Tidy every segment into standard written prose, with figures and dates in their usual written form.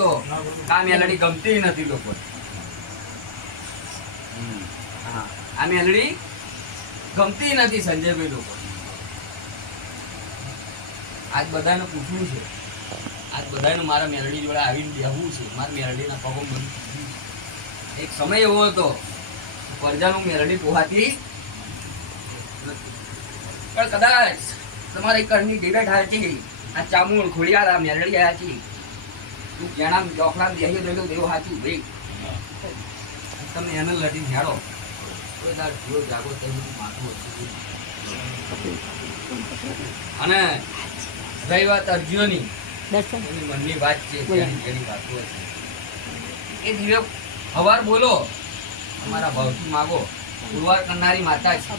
તો આ મેલડી ગમતી નથી લોકો. આ મેલડી ગમતી નથી સંજયભાઈ લોકો. આજ બધાને પૂછવું છે, આજ બધાને મારા મેલડી જોડે આવીને બેહવું છે. મારા મેલડીના પગો બંધ. એક સમય એવો હતો પરજાનું મેલડી પોહાતી પણ કદાચ તમારી ઘરની ડિબેટ હાચી, આ ચામુંડ ખોડિયાર આ મેલડી હાચી, તું જ્યાં ચોકડા બેસી રહેલો દેવો સાચું ભાઈ. તમે એને લડીને હેડો કોઈ દાડ જીવો જાગો તેનું માથું હતું. અને રહી વાત અરજીઓની, એની મનની વાત છે, જેની વાતો હશે એ દિવ્ય હવાર બોલો, અમારા ભાવથી માગો. પુરવાર કરનારી માતા છે.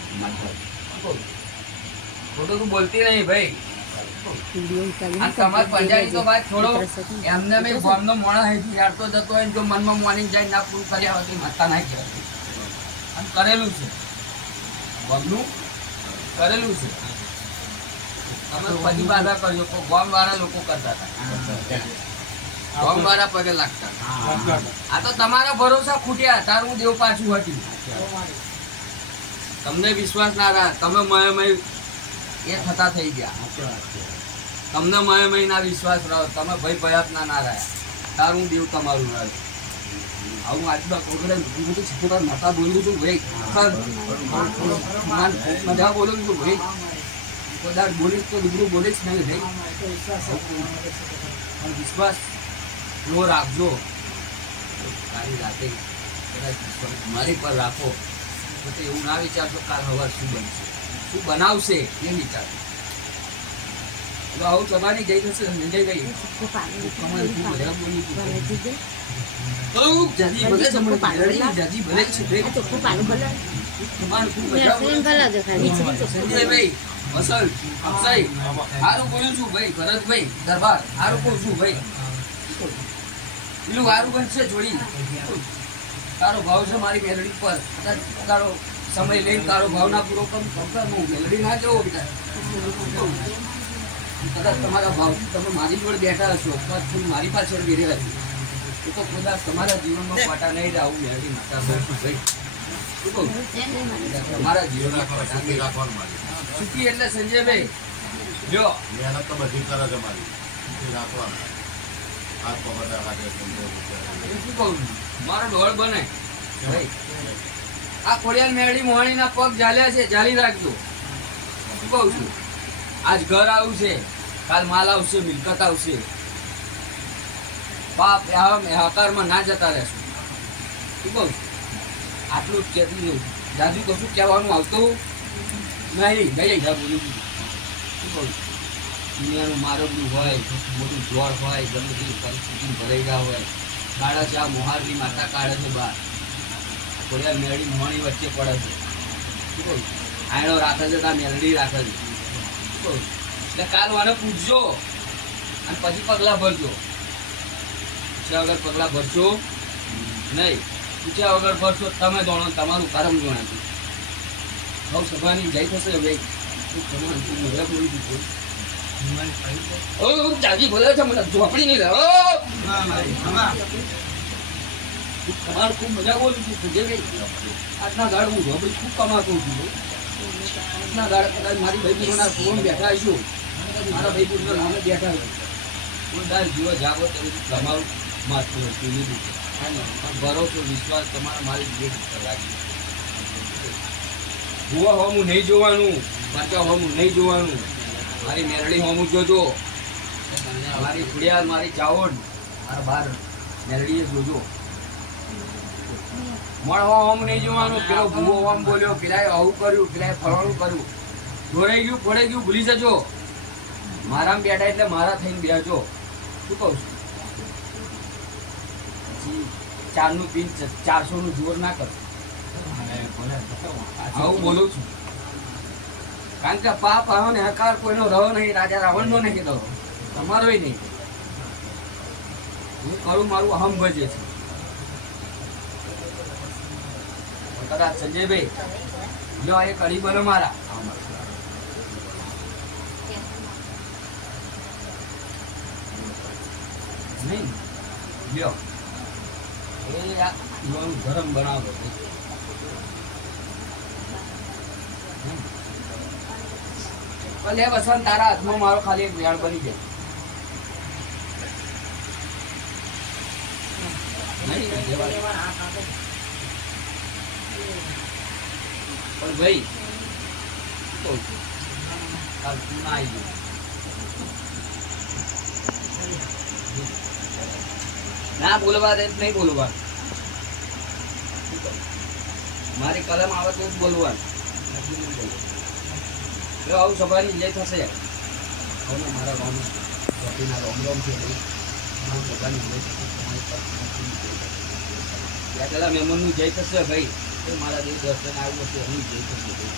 ખોટું તું બોલતી નહીં ભાઈ. તમાર પંજાબી તો વાત છોડો, એમને મેં ગામનો માણસ યારતો જતો હોય જો મનમાં માની જાય ના પૂરું કર્યા હોય માતા ના કહેવાય. અને કરેલું છે, ગામનું કરેલું છે. તમે બધી બાધા કરજો, ગામ વાળા લોકો કરતા હતા, ગામ વાળા પગે લાગતા. આ તો તમારા ભરોસા ખૂટ્યા, તારું દેવ પાછું હટ્યું. તમને વિશ્વાસ ના રહ્યા, તમે મયમય એ થતા થઈ ગયા. તમને મય ના વિશ્વાસ રહ્યો, તમે ભય ભયાત ના રહ્યા, તારું દેવ તમારું રહ્યું. આવું આજના પ્રોગ્રામ છોકરા નતા બોલું છું ભાઈ, મજા બોલું છું ભાઈ. કદાચ બોલીશ તો દીકરું બોલીશ નહીં ભાઈ. વિશ્વાસ નો રાખજો. તારી રાતે કદાચ મારી પર રાખો તો એવું ના વિચારશો કાલ હવાર શું બનશે, શું બનાવશે એ વિચાર. આવું જવાની જઈ થશે સંજયભાઈ. સંજયભાઈ અસલ અક્ષય હારું બોલું છું ભાઈ. ભરતભાઈ દરબાર હારું બોલું છું ભાઈ. પેલું હારું બનશે જોડી. તારો ભાવ છે મારી મેલડી પર, તારો સમય લઈને તારો ભાવના પૂરો કરું. મેલડી ના જવો બેટા. કદાચ તમારા ભાવથી તમે મારી જોડે બેઠા હશો, મારી પાછળ બેઠા હશો, એ તો કદાચ તમારા જીવનમાં પાટા નહીં રહે. આવું મેલડી માતા ભાઈ તમારા જીવનમાં સુખી એટલે સંજયભાઈ જો મહેનત તો બધી કરે છે મારી રાખવાનું. શું કહું મારો ઢોળ બને ભાઈ. આ ખોડિયાલ મેળડી મોહણીના પગ ઝાલ્યા છે, ઝાલી રાખજો. શું કહું છું, આજ ઘર આવશે, કાલ માલ આવશે, મિલકત આવશે. બાપ હકારમાં ના જતા રહેશું. શું કહું આટલું જ કહેતી જાજુ કશું કહેવાનું આવતું નહીં. નહીં બોલું શું કહું દુનિયાનું મારબડું હોય, મોટું જોર હોય, ગમે તેવી પરિસ્થિતિ ભરેલા હોય, કાઢે છે. આ મોહારની માતા કાઢે છે બહાર. ખોડિયાલ મેળડી મોહણી વચ્ચે પડે છે. શું કહું આયણો રાખે છે, ત્યાં મેલડી રાખે છે. શું કહું એટલે કાલ મને પૂછજો અને પછી પગલાં ભરજો. પૂછ્યા વગર પગલાં ભરશો નહીં. પૂછ્યા વગર ભરશો તમે દોણો, તમારું કરમ જોણાતું. હવે સભાની જઈ થશે ભાઈ. જાજી બોલે છે, મને ઝોપડી નહીં લે. તમારે ખૂબ મજા બોલું છું સંજયભાઈ. આજના ગાળ હું ઝોપડી ખૂબ કમાતો છું. આજના ગાળ કદાચ મારી ભાઈ બહેનોના ફોન બેઠા છું, મારા ભાઈ બહેનો નામે બેઠા છું. કોઈ જીવો જાગો તો તમારું માથું હતું લીધું. ભરોસો વિશ્વાસ તમારા મારી જે લાગી. ભૂવા હોમું નહીં જોવાનું, પાછા હોમું નહીં જોવાનું. મારી મેરડી હોમું જોજો. મારી ખુડિયાર, મારી ચાવડ, મારા બાર મેરડીએ જોજો. મળવા હોમ નહીં જોવાનું. પેલો ભૂવો હોમ બોલ્યો, પેલાએ આવું કર્યું, પેલાએ ફરવાનું કર્યું. જોડાઈ ગયું, પડે ગયું, ભૂલી જજો. મારામાં બેઠા એટલે મારા થઈને બેસજો. શું કહું છું પછી 4નું પિન 400નું જોર ના કરો. આવું બોલું છું કારણ કે પાપ આવ્યો ને હકાર કોઈનો રહ્યો નહીં. રાજા રાવણનો નહીં રહ્યો, તમારો નહીં. હું કરું મારું અહમ ભજે છે. કદાચ સંજયભાઈ જો આ એક અડી બનો મારા નહીં લ્યો એ આ લોન ગરમ બનાવો ભલે વસંત તારા હાથમાં મારો ખાલી એક વેણ બની જાય નહીં દેવા. પણ ભાઈ કહું છું, કાલ તું ના આવી ગયો. ના બોલવા દે નહીં બોલવા મારી કલમ આવે તો જ બોલવાનું નથી નહીં બોલવાનું. જો આવું સભાની જે થશે હવે મારા રોમ ગોપીના રોમ છે ભાઈ આવું સભાની જે થશે તમારી પર ત્યાં પેલા મહેમાનનું જય થશે ભાઈ એ મારા દેવ દર્શન આવ્યું હશે એનું જય થશે ભાઈ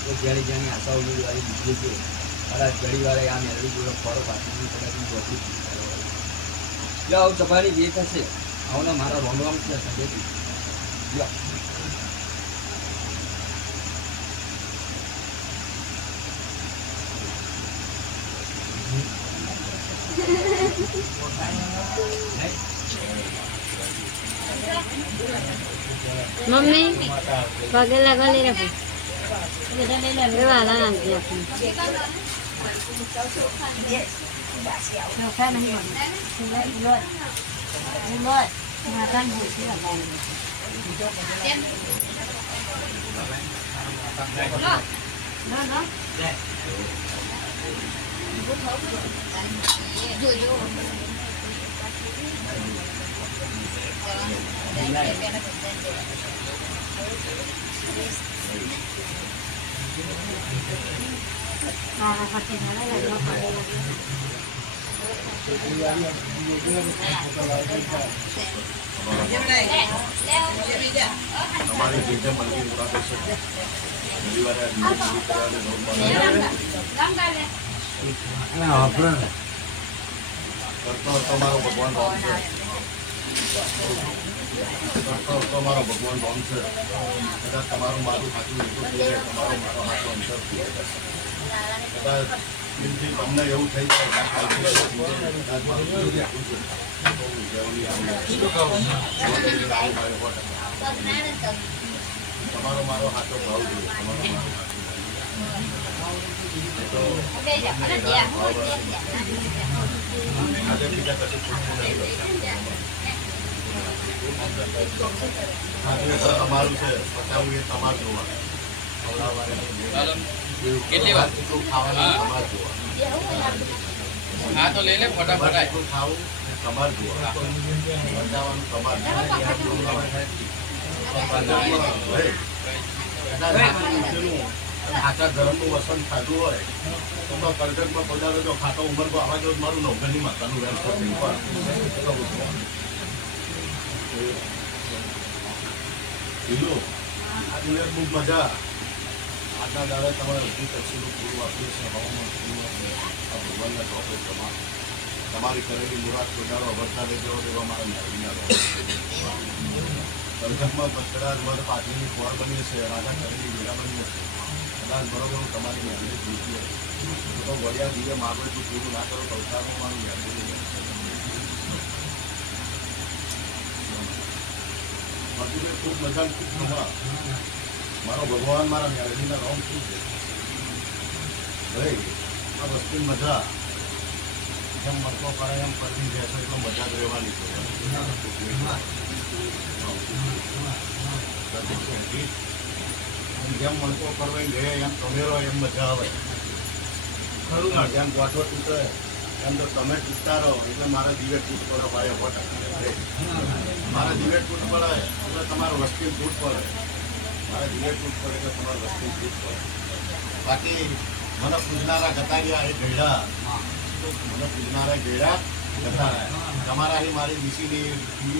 તો જેણી જેણી આશાઓ વાળી બીજી છે કદાચ ઘડીવાળે આ મેળવી જોડે ફરો પાછળ કદાચ ગોપી જો આવું સભાની જે થશે આવું મારા રોમ છે સગેથી જો મમ્મી પગે લગાવી રાખો વાલા નાખી આપું ચોખા નહીં માતા ભૂસી તમારી જે જે મનની મુરાદો છે રવિવારે તમારો ભગવાન રામ છે તમારો ભગવાન રામ છે કદાચ તમારું મારું હાથું લીધું તમારો મારો હાથો અંતર કદાચ દિલથી તમને એવું થઈ જાય તમારો મારો હાથો ભાવ જોઈએ તમારો આજે બીજા કશું પૂછવું નહીં તમારું છે પચાવું એ તમારે જોવા કેટલી વાર ખાવાનું તમારે જોવા હા તો લઈ લે ફટાફટ એટલું ખાવું તમારે જોવા બચાવવાનું તમારે આખા ધર્મનું વસન ખાધું હોય તો કરગટમાં પધારો જો ખાતો ઉંમર તો આવા જો મારું નવઘરની માતાનું વેલ આ દિવસ બહુ મજા આજના દાડે તમારે હજી તસવીરો પૂરું આપ્યું છે હવામાન આ ભગવાનના ચોપડે તમારી કરેલી મુરાદ પધારો અવસ્થા લઈ જવો તેવા મારા મેળવીના કરગટમાં કચરા મધ પાટલીની ખોળ બની છે રાજા કરેલી વેળા બની છે કદાચ બરોબર હું તમારી મેળવી જોઈતી હોય તો વડિયા દીવે માગો તો પૂરું ના કરો તો અવતારમાં મારું મેળવી બાકી ખૂબ મજા ખૂબ મજા મારો ભગવાન મારા મેળવીના રોમ શું છે ભાઈ આ વસ્તુની મજા જેમ મરતો પડે એમ પરથી જશે એટલે મજા જ રહેવાની છે જેમ મણકો કરવાઈ ગયા એમ તમેરો એમ મજા આવે ખરું ના જેમ ગોઠો તૂટે એમ તો તમે તૂટતા રહો એટલે મારા દીવે તૂટ પડે ભાઈ મારા દીવે તૂટ પડે એટલે તમારો વસ્તી તૂટ પડે મારા દીવે તૂટ પડે એટલે તમારો વસ્તી તૂટ પડે બાકી મને પૂજનારા જતા ગયા એ ગયડા મને પૂજનારા ગયડા જતા રહ્યા તમારા અહીં મારી વીસીની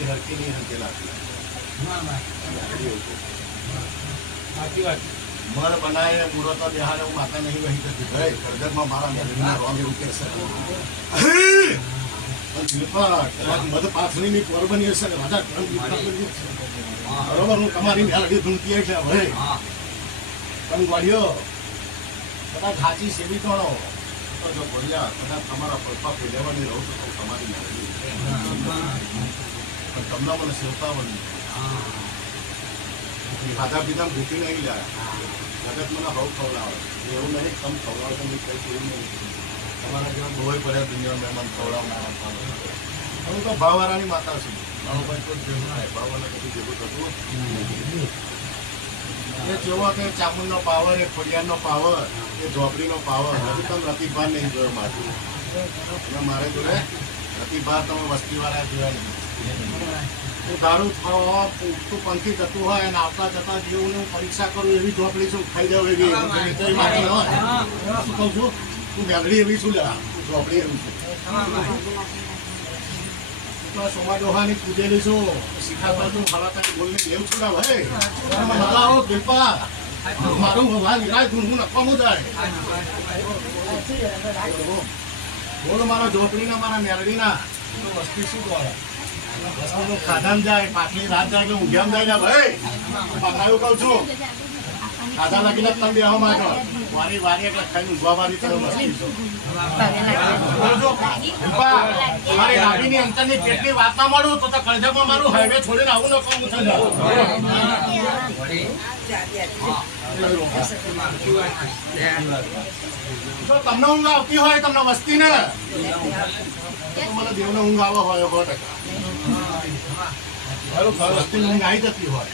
હરકી નહીં હરકેલા સાચી વાત મર બનાવે મુરતો દેહાડે હું માતા નહીં વહી જતી ભાઈ કરગરમાં મારા મેળવીના રોગ એવું કે છે મધ પાથરીની પર બની હશે ને રાજા બરોબર હું તમારી મેળવી ધૂમતી છે ભાઈ તમે ગોળીઓ કદાચ હાચી સેવી ગણો તો જો ગોળિયા કદાચ તમારા પપ્પા ફેરવાની રહું તો તમારી મેળવી પણ તમને મને સેવતા બની ખાધા પીધા ભૂખી નહીં જાય જગત મને હવ ખવડાવે એવું નહીં તમે ખવડાવો તો કંઈ એવું નહીં તમારા જેવા બહુ પડ્યા દુનિયા મહેમાન ખવડાવનારા હું તો ભાવવાળાની માતા છું મારો ભાઈ કોઈ ભેગું થાય ભાવવાળા કશું ભેગું થતું એ જેવો કે ચામુંડનો પાવર એ ખોડિયારનો પાવર એ ઝોપડીનો પાવર હજુ તમે રતિભાર નહીં જોયો માથું અને મારે જોડે રતિભાર તમે વસ્તીવાળા જોયા નહીં હું દારૂ ખાવા તું પંથી જતું હોય અને આવતા જતા જેવું હું પરીક્ષા કરું એવી ઝોપડી છું ખાઈ જાવ એવી મારી હોય શું કહું છું તું મેળડી એવી છું લેવા ઝોપડી એવી છું સોમા ડોહાની પૂજેલી છું શીખાતા છું ફલાતા બોલની એવું છું ના ભાઈ નલાવો કૃપા મારું ભગવાન વિરાય હું નખવાનું જાય બોલો મારા ઝોપડીના મારા મેળડીના વસ્તી શું દ્વારા વસ્તીનું ખાધામાં જાય પાટલી રાત જાય કે ઊંઘ્યામાં જાય ને ભાઈ પકાયું કહું છું ખાધા લાગીને તમે બેહો માંગો વારી વારી એટલે ખાઈને ઊંઘવા વારી તમે વસ્તી છો મારી નાભીની અંતરની કેટલી વાત ના મળું તો કળજામાં મારું હાઈવે છોડીને આવું ન કહું છું જો તમને ઊંઘ આવતી હોય તમને વસ્તી ને મને દેવને ઊંઘ આવો હોય 100% વસ્તી ઊંઘ આવી જતી હોય